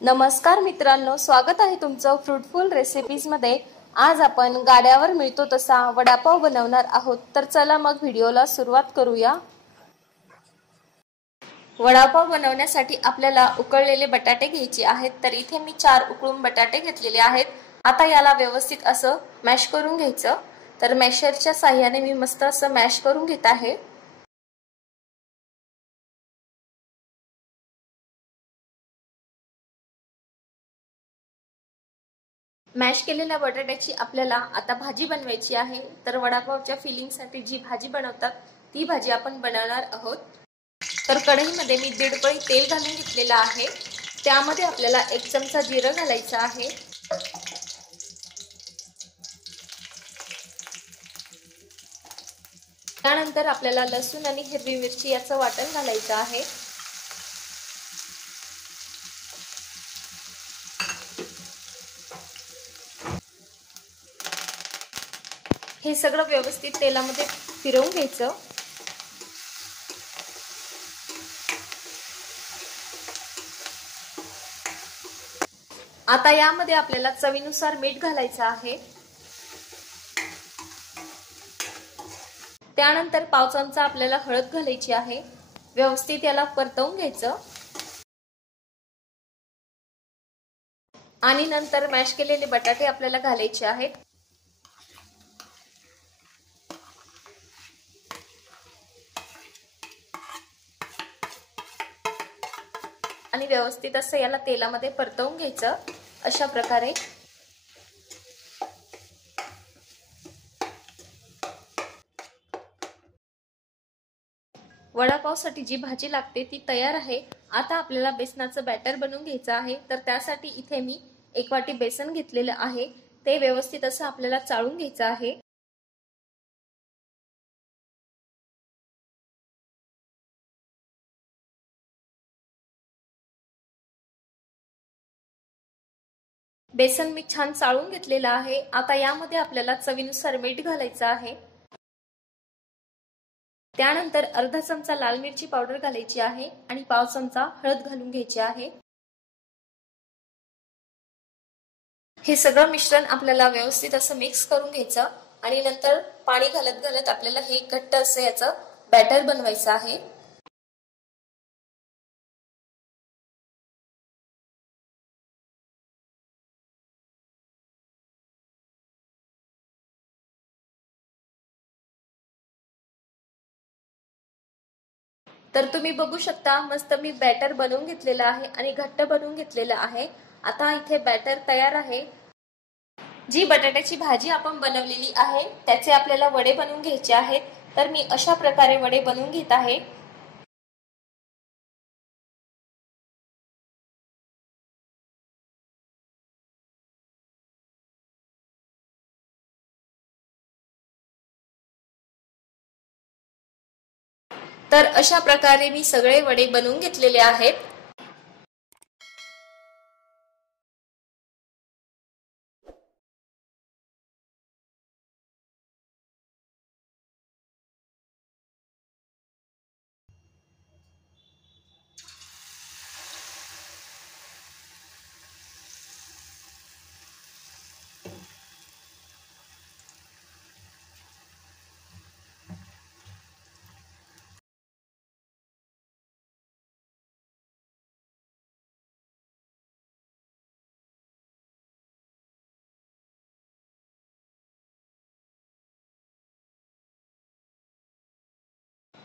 नमस्कार मित्रांनो, स्वागत आहे तुमचं फ्रूटफुल रेसिपीज मध्ये। आज आपण गाड्यावर मिळतो तसा वडापाव बनवणार आहोत। तर चला मग व्हिडिओला सुरुवात करूया। वडापाव बनवण्यासाठी आपल्याला उकळलेले बटाटे घ्यायचे आहेत। तर इथे मी 4 उकळून बटाटे घेतलेले आहेत। आता याला व्यवस्थित असं मॅश करून घ्यायचं। तर मॅशरच्या साहाय्याने मी मस्त असं मॅश करून घेत आहे। मॅश केलेल्या बटाट्याची आपल्याला आता भाजी बनवायची आहे। तर वडापावच्या फिलिंगसाठी जी भाजी बनवतात ती भाजी आपण बनवणार आहोत। तर कढईमध्ये मी 1.5 पळी तेल घालून घेतलेलं आहे। त्यामध्ये आपल्याला 1 चमचा जिरं घालायचं आहे। त्यानंतर आपल्याला लसूण आणि हिरवी मिरची याचं वाटण घालायचं आहे। हे सगळं व्यवस्थित तेलामध्ये फिरवून घ्यायचं। आता यामध्ये आपल्याला चवीनुसार मीठ घालायचं आहे। त्यानंतर 1/2 चमचा आपल्याला हळद घालायची आहे। व्यवस्थित याला परतवून घ्यायचं आणि नंतर मॅश केलेले बटाटे आपल्याला घालायचे आहेत। आणि व्यवस्थित असं याला तेलामध्ये परतवून घ्यायचं अशा प्रकारे। वडापावसाठी जी भाजी लागते ती तयार आहे। आता आपल्याला बेसनाचं बॅटर बनवून घ्यायचं आहे। तर त्यासाठी इथे मी 1 वाटी बेसन घेतलेलं आहे। ते व्यवस्थित असं आपल्याला चाळून घ्यायचं आहे। बेसन मी छान चाळून घेतलेलं आहे। आता यामध्ये आपल्याला चवीनुसार मीठ घालायचं आहे। त्यानंतर अर्धा चमचा लाल मिरची पावडर घालायची आहे आणि 1/2 चमचा हळद घालून घ्यायची आहे। हे सगळं मिश्रण आपल्याला व्यवस्थित असं मिक्स करून घ्यायचं आणि नंतर पाणी घालत घालत आपल्याला हे घट्ट असं याचं बॅटर बनवायचं आहे। तर तुम्ही बघू शकता मस्त मी बॅटर बनवून घेतलेलं आहे आणि घट्ट बनवून घेतलेलं आहे। आता इथे बॅटर तयार आहे। जी बटाट्याची भाजी आपण बनवलेली आहे त्याचे आपल्याला वडे बनवून घ्यायचे आहेत। तर मी अशा प्रकारे वडे बनवून घेत आहे। तर अशा प्रकारे मी सगळे वडे बनवून घेतलेले आहेत।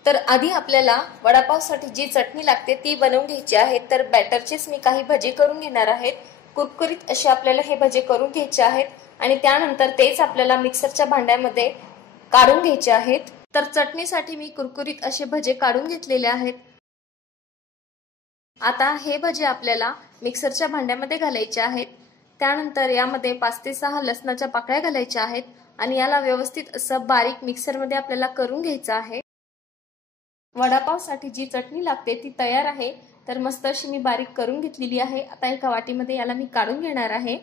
तर आधी आपल्याला वडापावसाठी जी चटणी लागते ती बनवून घ्यायची आहे। तर बॅटरचेच मी काही भजे करून घेणार आहेत। कुरकुरीत असे आपल्याला हे भजे करून घ्यायचे आहेत आणि त्यानंतर तेच आपल्याला मिक्सरच्या भांड्यामध्ये काढून घ्यायचे आहेत। तर चटणीसाठी मी कुरकुरीत असे भजे काढून घेतलेले आहेत। आता हे भजे आपल्याला मिक्सरच्या भांड्यामध्ये घालायचे आहेत। त्यानंतर यामध्ये 5 ते 6 लसणाच्या पाकळ्या घालायच्या आहेत आणि याला व्यवस्थित असं बारीक मिक्सरमध्ये आपल्याला करून घ्यायचं आहे। वडापावसाठी जी चटणी लागते ती तयार आहे। तर मस्त अशी मी बारीक करून घेतलेली आहे। आता एका वाटीमध्ये याला मी काढून घेणार आहे।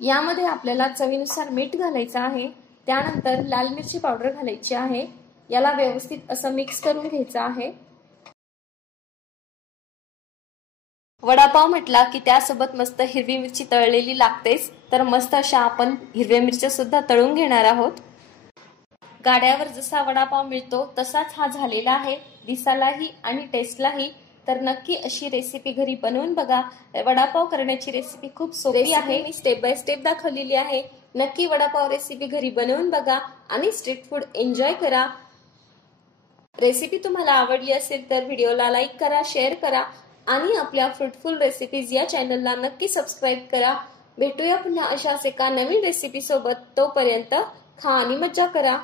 यामध्ये आपल्याला चवीनुसार मीठ घालायचं आहे। त्यानंतर लाल मिरची पावडर घालायची आहे। याला व्यवस्थित असं मिक्स करून घ्यायचं आहे। वडापाव म्हटला की त्यासोबत मस्त हिरवी मिरची तळलेली लागतेच, तर मस्त अशा आपण हिरव्या मिरच्या सुद्धा तळून घेणार आहोत। गाड्यावर जसा वडापाव मिळतो तसाच हा झालेला आहे, दिसायलाही आणि टेस्टलाही। तर नक्की अशी रेसिपी घरी बनवून बघा। वडापाव करण्याची रेसिपी खूप सोपी आहे, मी स्टेप बाय स्टेप दाखवलेली आहे। नक्की वडापाव रेसिपी घरी बनवून बघा आणि स्ट्रीट फूड एन्जॉय करा। रेसिपी तुम्हाला आवडली असेल तर व्हिडिओला लाईक करा, शेअर करा आणि आपल्या फ्रूटफुल रेसिपीज या चॅनलला नक्की सबस्क्राईब करा। भेटूया पुन्हा अशाच एका नवीन रेसिपी सोबत, तोपर्यंत खा आणि मज्जा करा।